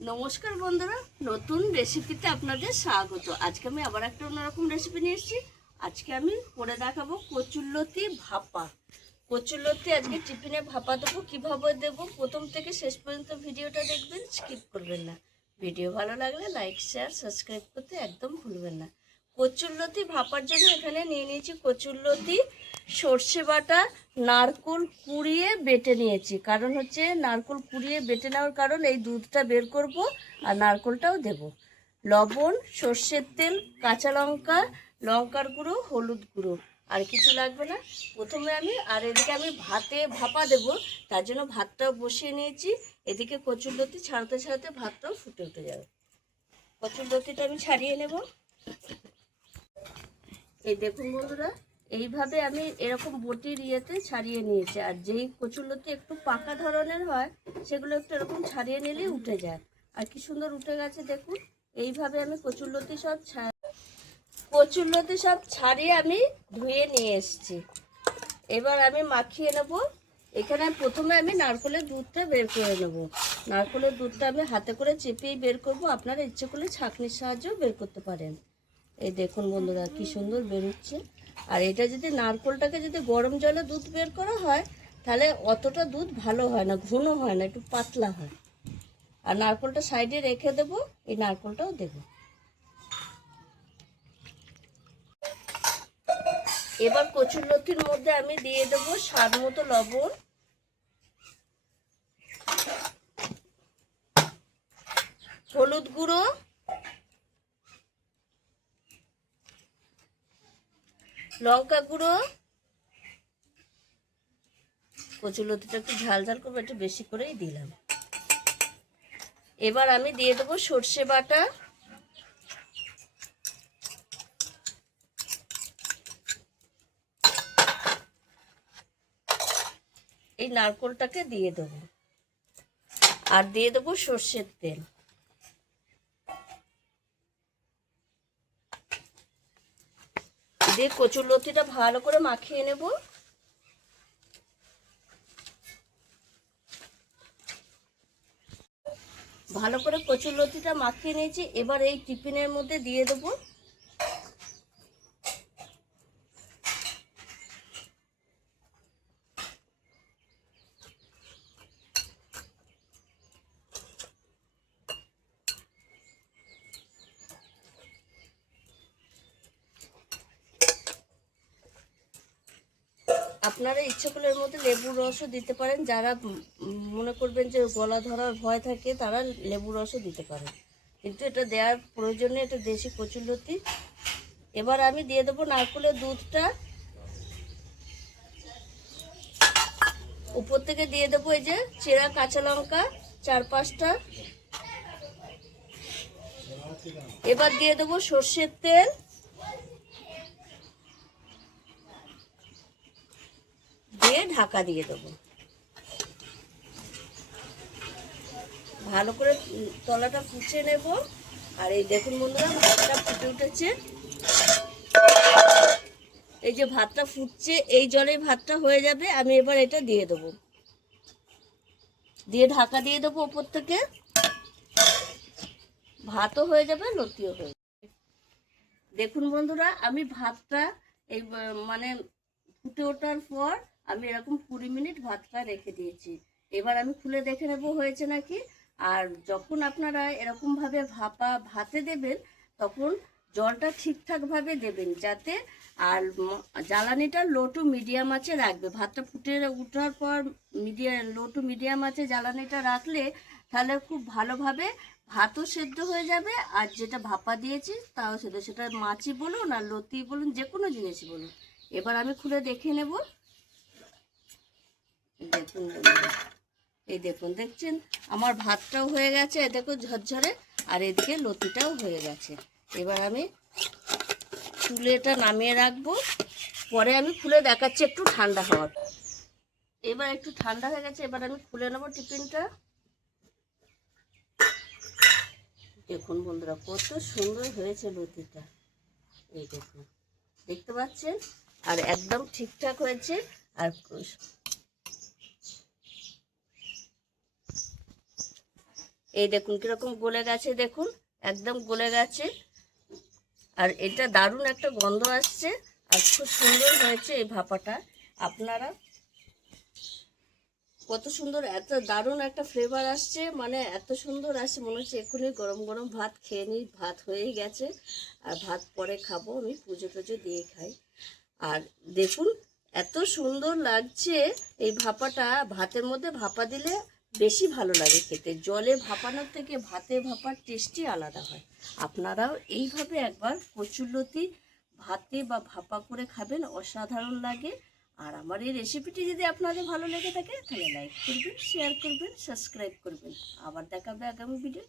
নমস্কার বন্ধুরা, নতুন রেসিপিতে আপনাদের স্বাগত। আজকে আমি আবার একটা অন্যরকম রেসিপি নিয়ে এসেছি। আজকে আমি করে দেখাবো কচুরলতি ভাপা। কচুরলতি আজকে টিফিনে ভাপা দেবো। কীভাবে দেবো প্রথম থেকে শেষ পর্যন্ত ভিডিওটা দেখবেন, স্কিপ করবেন না। ভিডিও ভালো লাগলে লাইক শেয়ার সাবস্ক্রাইব করতে একদম ভুলবেন না। কচুরলতি ভাপার জন্য এখানে নিয়ে নিয়েছি কচুরলতি, সর্ষে বাটা, নারকোল কুড়িয়ে বেটে নিয়েছি। কারণ হচ্ছে নারকোল কুড়িয়ে বেটে নেওয়ার কারণ এই দুধটা বের করব আর নারকোলটাও দেব। লবণ, সর্ষের তেল, কাঁচা লঙ্কা, লঙ্কার গুঁড়ো, হলুদ গুঁড়ো, আর কিছু লাগবে না। প্রথমে এদিকে আমি ভাতে ভাপা দেব, তার জন্য ভাতটাও বসিয়ে নিয়েছি। এদিকে কচুরলতি ছাড়াতে ছাড়াতে ভাতটাও ফুটে উঠে যাবে। কচুরলতিটা আমি ছাড়িয়ে নেব। এই দেখুন বন্ধুরা, এইভাবে আমি এরকম বটির ইয়েতে ছাড়িয়ে নিয়েছি। আর যেই কচুরলতি একটু পাকা ধরনের হয় সেগুলো একটু এরকম ছাড়িয়ে নিলেই উঠে যায়। আর কি সুন্দর উঠে গেছে দেখুন। এইভাবে আমি কচুরলতি সব ছাড়িয়ে আমি ধুয়ে নিয়ে এসেছি। এবার আমি মাখিয়ে নেব। এখানে প্রথমে আমি নারকেলের দুধটা বের করে নেব। নারকেলের দুধটা আমি হাতে করে চেপেই বের করব। আপনারা ইচ্ছে করলে ছাঁকনির সাহায্যেও বের করতে পারেন। এই দেখুন বন্ধুরা, কি সুন্দর বেরোচ্ছে। আর এটা যদি নারকেলটাকে যদি গরম জলে দুধ বের করা হয় তাহলে অতটা দুধ ভালো হয় না, ঘন হয় না, একটু পাতলা হয়। আর নারকেলটা সাইডে রেখে দেব, এই নারকেলটাও দেব। এবার কচুরলতির মধ্যে আমি দিয়ে দেবো স্বাদ মতো লবণ, হলুদ গুঁড়ো, লঙ্কা গুঁড়ো। কচুরলতিটা একটু ঝাল ঝাল করবো, একটু বেশি করেই দিলাম। এবার আমি দিয়ে দেবো সর্ষে বাটা, এই নারকেলটাকে দিয়ে দেবো, আর দিয়ে দেবো সর্ষের তেল। দিয়ে কচুরলতিটা ভালো করে মাখিয়ে নেব। ভালো করে কচুরলতিটা মাখিয়ে নিয়েছি। এবার এই টিফিনের মধ্যে দিয়ে দেবো। আপনারা ইচ্ছে করলে এর মধ্যে লেবুর রসও দিতে পারেন। যারা মনে করবেন যে গলা ধরার ভয় থাকে তারা লেবুর রসও দিতে পারেন, কিন্তু এটা দেওয়ার প্রয়োজন নেই, এটা দেশি কচুরলতি। এবার আমি দিয়ে দেবো নারকেলের দুধটা। উপর থেকে দিয়ে দেবো এই যে চেরা কাঁচা লঙ্কা 4-5টা। এবার দিয়ে দেবো সর্ষের তেল, দিয়ে ঢাকা দিয়ে দেবো। ভালো করে তলাটা ফুটিয়ে নেব। আর এই দেখুন বন্ধুরা, ভাতটা ফুটে উঠেছে। এই যে ভাতটা ফুটছে, এই জলে ভাতটা হয়ে যাবে। আমি এবার এটা দিয়ে দেবো, দিয়ে ঢাকা দিয়ে দেবো ওপর থেকে। ভাতও হয়ে যাবে, লতিও হয়ে যাবে। দেখুন বন্ধুরা, আমি ভাতটা এই মানে ফুটে ওঠার পর আমি এরকম 20 মিনিট ভাতটা রেখে দিয়েছি। এবার আমি খুলে দেখে নেব হয়েছে নাকি। আর যখন আপনারা এরকমভাবে ভাতে দেবেন তখন জলটা ঠিকঠাকভাবে দেবেন, যাতে আর জ্বালানিটা লো টু মিডিয়াম আঁচে রাখবে। ভাতটা ফুটে ওঠার পর লো টু মিডিয়াম আঁচে জ্বালানিটা রাখলে তাহলে খুব ভালোভাবে ভাতও সেদ্ধ হয়ে যাবে, আর যেটা ভাপা দিয়েছি তাও সেদ্ধ, সেটা মাছই বলুন আর লতি বলুন, যে কোনো জিনিসই বলুন। এবার আমি খুলে দেখে নেব। দেখুন এই দেখুন, দেখছেন আমার ভাতটাও হয়ে গেছে, এ দেখো ঝরঝরে, আর এদিকে লতিটাও হয়ে গেছে। এবার আমি চুলেটা নামিয়ে রাখবো, পরে আমি খুলে দেখাচ্ছি একটু ঠান্ডা হওয়ার। এবার একটু ঠান্ডা হয়ে গেছে, এবার আমি খুলে নেবো টিফিনটা। দেখুন বন্ধুরা, কত সুন্দর হয়েছে লতিটা। এই দেখুন, দেখতে পাচ্ছেন, আর একদম ঠিকঠাক হয়েছে। আর এই দেখুন কীরকম গলে গেছে, দেখুন একদম গলে গেছে। আর এটা দারুণ একটা গন্ধ আসছে আর খুব সুন্দর হয়েছে এই ভাপাটা। আপনারা কত সুন্দর, এত দারুণ একটা ফ্লেভার আসছে, মানে এত সুন্দর আসছে মনে হচ্ছে এক্ষুনি গরম গরম ভাত খেয়ে নিই। ভাত হয়েই গেছে, আর ভাত পরে খাবো, আমি পুজো টুজো দিয়ে খাই। আর দেখুন এত সুন্দর লাগছে এই ভাপাটা। ভাতের মধ্যে ভাপা দিলে বেশি ভালো লাগে খেতে, জলে ভাপানোর থেকে ভাতে ভাপার টেস্টই আলাদা হয়। আপনারাও এইভাবে একবার কচুরলতি ভাতে বা ভাপা করে খাবেন, অসাধারণ লাগে। আর আমার এই রেসিপিটি যদি আপনাদের ভালো লেগে থাকে তাহলে লাইক করবেন, শেয়ার করবেন, সাবস্ক্রাইব করবেন। আবার দেখাবে আগামী ভিডিও।